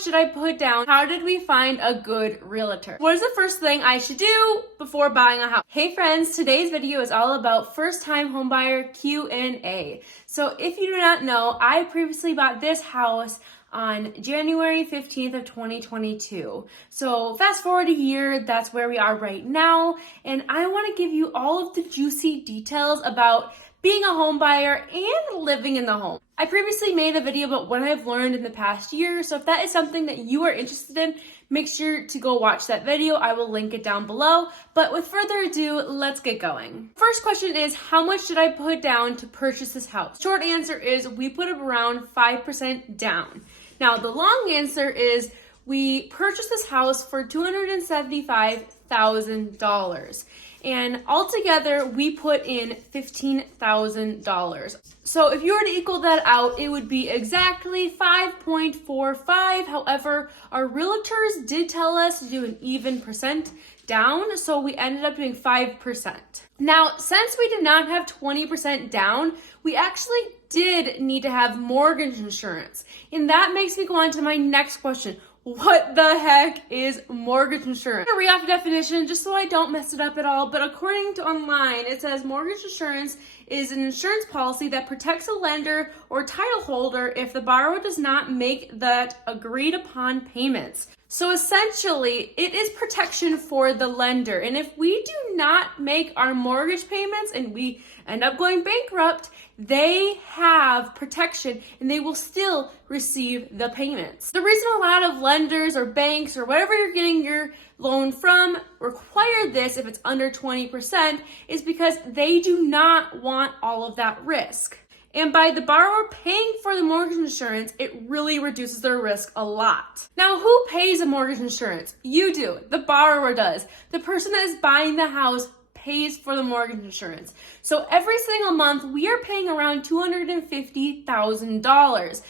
much should I put down? How did we find a good realtor? What is the first thing I should do before buying a house? Hey friends, today's video is all about first-time homebuyer Q&A. So if you do not know, I previously bought this house on January 15th of 2022. So fast forward a year, that's where we are right now. And I want to give you all of the juicy details about being a home buyer and living in the home. I previously made a video about what I've learned in the past year, so if that is something that you are interested in, make sure to go watch that video. I will link it down below. But with further ado, let's get going. First question is, how much did I put down to purchase this house? Short answer is we put up around 5% down. Now, the long answer is we purchased this house for $275,000. And altogether, we put in $15,000. So if you were to equal that out, it would be exactly 5.45. However, our realtors did tell us to do an even percent down, so we ended up doing 5%. Now, since we did not have 20% down, we actually did need to have mortgage insurance. And that makes me go on to my next question. What the heck is mortgage insurance? I'm gonna read off the definition just so I don't mess it up at all, but according to online, it says mortgage insurance is an insurance policy that protects a lender or title holder if the borrower does not make that agreed upon payments. So essentially, it is protection for the lender. And if we do not make our mortgage payments and we end up going bankrupt, they have protection and they will still receive the payments. The reason a lot of lenders or banks or whatever you're getting your loan from require this if it's under 20% is because they do not want all of that risk. And by the borrower paying for the mortgage insurance, it really reduces their risk a lot. Now, who pays a mortgage insurance? You do. The borrower does. The person that is buying the house pays for the mortgage insurance. So every single month, we are paying around $250,000.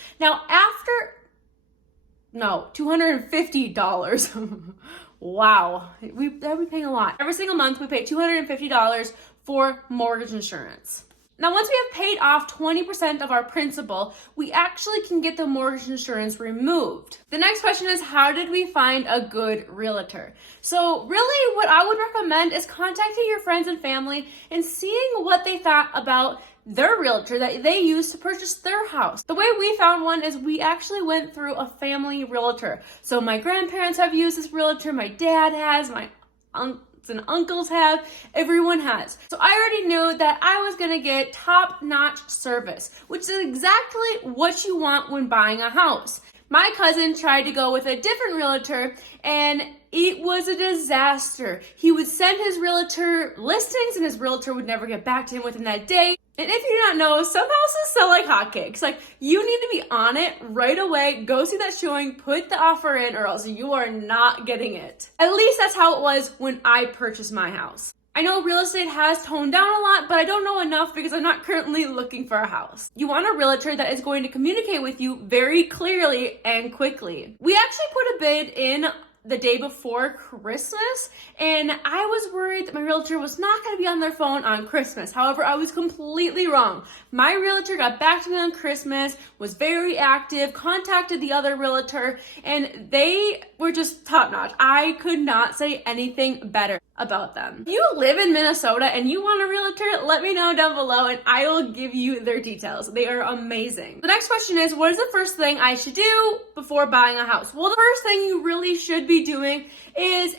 Now, $250. Wow. That'd be paying a lot. Every single month, we pay $250 for mortgage insurance. Now, once we have paid off 20% of our principal, we actually can get the mortgage insurance removed. The next question is, how did we find a good realtor? So really, what I would recommend is contacting your friends and family and seeing what they thought about their realtor that they used to purchase their house. The way we found one is we actually went through a family realtor. So my grandparents have used this realtor, my dad has, my aunts and uncles have, everyone has. So I already knew that I was gonna get top-notch service, which is exactly what you want when buying a house. My cousin tried to go with a different realtor and it was a disaster. He would send his realtor listings and his realtor would never get back to him within that day. And if you do not know, some houses sell like hotcakes. Like, you need to be on it right away, go see that showing, put the offer in, or else you are not getting it. At least that's how it was when I purchased my house. I know real estate has toned down a lot, but I don't know enough because I'm not currently looking for a house. You want a realtor that is going to communicate with you very clearly and quickly. We actually put a bid in the day before Christmas, and I was worried that my realtor was not going to be on their phone on Christmas. However, I was completely wrong. My realtor got back to me on Christmas, was very active, contacted the other realtor, and they were just top-notch. I could not say anything better about them. If you live in Minnesota and you want a realtor, let me know down below and I will give you their details. They are amazing. The next question is, what is the first thing I should do before buying a house? Well, the first thing you really should be doing is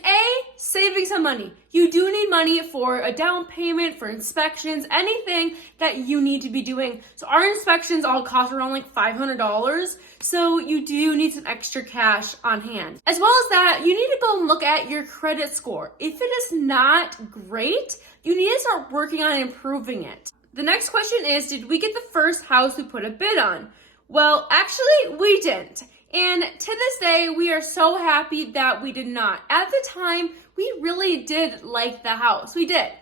saving some money. You do need money for a down payment, for inspections, anything that you need to be doing. So our inspections all cost around like $500. So you do need some extra cash on hand. As well as that, you need to go and look at your credit score. If it is not great, you need to start working on improving it. The next question is, did we get the first house we put a bid on? Well, actually, we didn't. And to this day, we are so happy that we did not. At the time, we really did like the house. We did.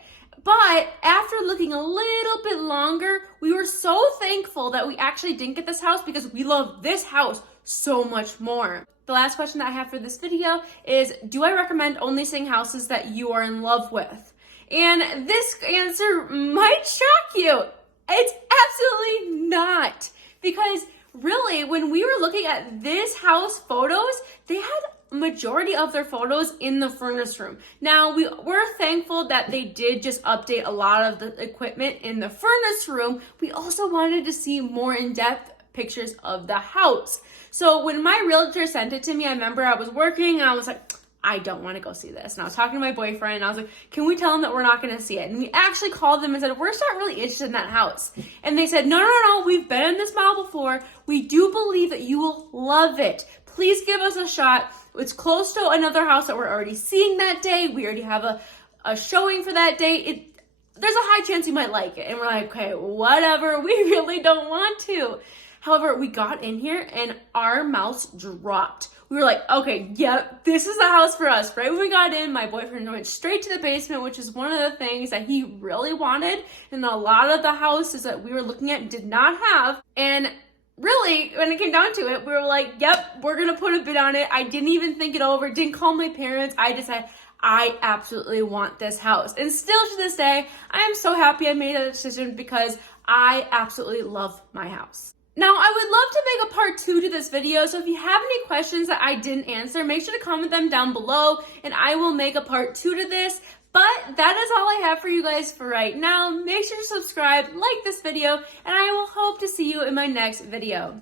But after looking a little bit longer, we were so thankful that we actually didn't get this house because we love this house so much more. The last question that I have for this video is, do I recommend only seeing houses that you are in love with? And this answer might shock you. It's absolutely not. Because really, when we were looking at this house photos, they had majority of their photos in the furnace room. Now, we're thankful that they did just update a lot of the equipment in the furnace room. We also wanted to see more in-depth pictures of the house. So when my realtor sent it to me, I remember I was working and I was like, I don't want to go see this. And I was talking to my boyfriend and I was like, can we tell them that we're not going to see it? And we actually called them and said, we're just not really interested in that house. And they said, no, we've been in this mall before. We do believe that you will love it. Please give us a shot. It's close to another house that we're already seeing that day. We already have a showing for that day. There's a high chance you might like it. And we're like, okay, whatever. We really don't want to. However, we got in here and our mouths dropped. We were like, okay, yep, this is the house for us. Right when we got in, my boyfriend went straight to the basement, which is one of the things that he really wanted. And a lot of the houses that we were looking at did not have. And really, when it came down to it, we were like, yep, we're going to put a bid on it. I didn't even think it over, didn't call my parents. I decided I absolutely want this house. And still to this day, I am so happy I made that decision because I absolutely love my house. Now, I would love to make a part 2 to this video, so if you have any questions that I didn't answer, make sure to comment them down below, and I will make a part 2 to this. But that is all I have for you guys for right now. Make sure to subscribe, like this video, and I will hope to see you in my next video.